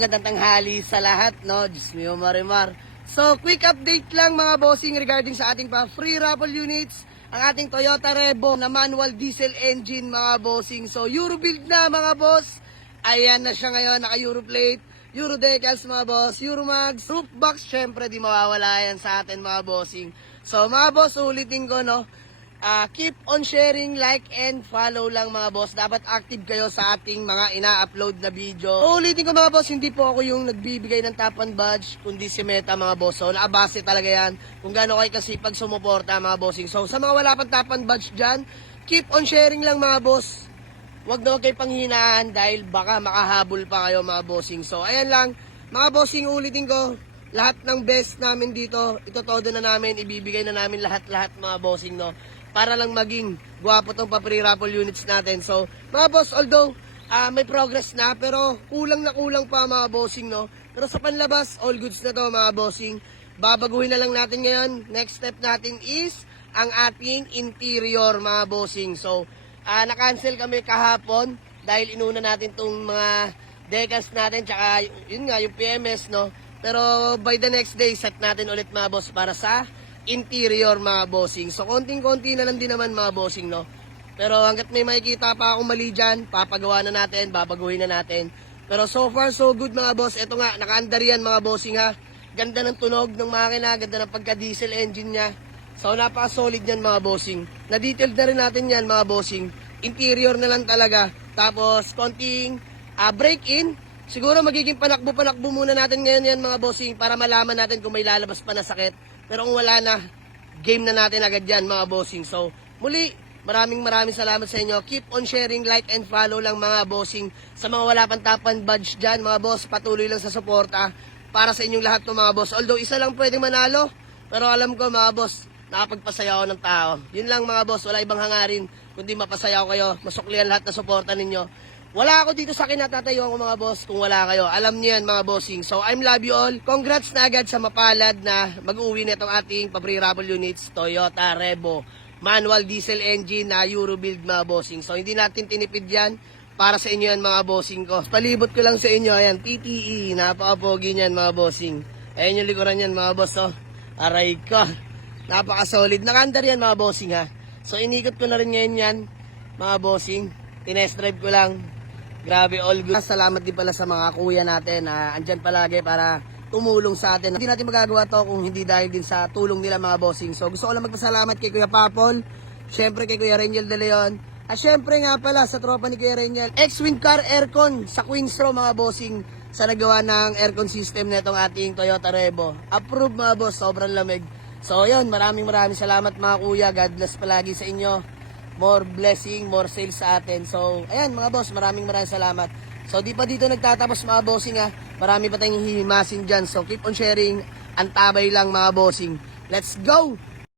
magandang tanghali sa lahat, no? Diyos mio, marimar. So, quick update lang mga bossing regarding sa ating pa free raffle units. Ang ating Toyota Revo na manual diesel engine mga bossing. So, Euro build na mga boss. Ayan na siya ngayon, naka Euro plate, Euro decals mga boss, Euro mags, roof box, syempre di mawawala yan sa atin mga bossing. So, mga boss, ulitin ko, no? Keep on sharing, like, and follow lang mga boss. Dapat active kayo sa ating mga ina-upload na video. Ulitin ko mga boss, hindi po ako yung nagbibigay ng tapan badge, kundi si Meta mga boss. So nakabase talaga yan kung gaano kayo kasipag sumuporta mga bossing. So sa mga wala pang tapan badge dyan, keep on sharing lang mga boss. Huwag na huwag kayo panghinaan dahil baka makahabol pa kayo mga bossing. So ayan lang mga bossing, ulitin ko. Lahat ng best namin dito, ito todo na namin, ibibigay na namin lahat-lahat mga bossing, no? Para lang maging guwapo tong pa-free raffle units natin. So, mga boss, although may progress na, pero kulang na kulang pa mga bossing, no? Pero sa panlabas, all goods na to mga bossing. Babaguhin na lang natin ngayon. Next step natin is ang ating interior mga bossing. So, na-cancel kami kahapon dahil inuna natin tong mga decals natin, tsaka yun nga, yung PMS, no? Pero by the next day, set natin ulit mga boss para sa interior mga bossing. So konting-konti na lang din naman mga bossing, no? Pero hanggat may makikita pa akong mali dyan, papagawa na natin, babaguhin na natin. Pero so far so good mga boss. Ito nga, nakaandar yan mga bossing ha. Ganda ng tunog ng makina, ganda ng pagka-diesel engine niya. So napaka-solid yan mga bossing. Na-detailed na rin natin yan mga bossing. Interior na lang talaga. Tapos konting break-in. Siguro magiging panakbo-panakbo muna natin ngayon yan mga bossing para malaman natin kung may lalabas pa na sakit. Pero kung wala na, game na natin agad yan mga bossing. So muli, maraming salamat sa inyo. Keep on sharing, like and follow lang mga bossing. Sa mga wala pang tapan badge dyan mga boss, patuloy lang sa suporta para sa inyong lahat ng mga boss. Although isa lang pwedeng manalo, pero alam ko mga boss, nakapagpasaya ako ng tao. Yun lang mga boss, wala ibang hangarin kundi mapasaya ko kayo, masuklihan lahat na suporta ninyo. Wala ako dito sa kinatatayuan ko mga boss kung wala kayo. Alam niyo yan mga bossing. So I'm love you all. Congrats na agad sa mapalad na mag-uwi na itong ating pa-free raffle units, Toyota Revo manual diesel engine na Euro build mga bossing. So hindi natin tinipid yan. Para sa inyo yan mga bossing ko. Palibot ko lang sa inyo. Ayan, TTE. Napaka-pogi niyan mga bossing. Ayan yung likuran yan mga boss. Oh. Aray ko. Napaka-solid. Nakandar yan mga bossing ha. So inikot ko na rin ngayon yan mga bossing. Tinest drive ko lang. Grabe, all good. Salamat din pala sa mga kuya natin na andyan palagi para tumulong sa atin. Hindi natin magagawa to kung hindi dahil din sa tulong nila mga bossing. So gusto ko lang magpasalamat kay Kuya Papol, syempre kay Kuya Reniel De Leon, at syempre nga pala sa tropa ni Kuya Reniel, ex-wind car aircon sa Queens Row mga bossing sa nagawa ng aircon system na itong ating Toyota Revo. Approve mga boss, sobrang lamig. So yun, maraming salamat mga kuya. God bless palagi sa inyo. More blessing, more sales sa atin. So, ayan mga boss, maraming salamat. So, di pa dito nagtatapos mga bossing ha. Marami pa tayong hihimasin dyan. So, keep on sharing. Antabay lang mga bossing. Let's go!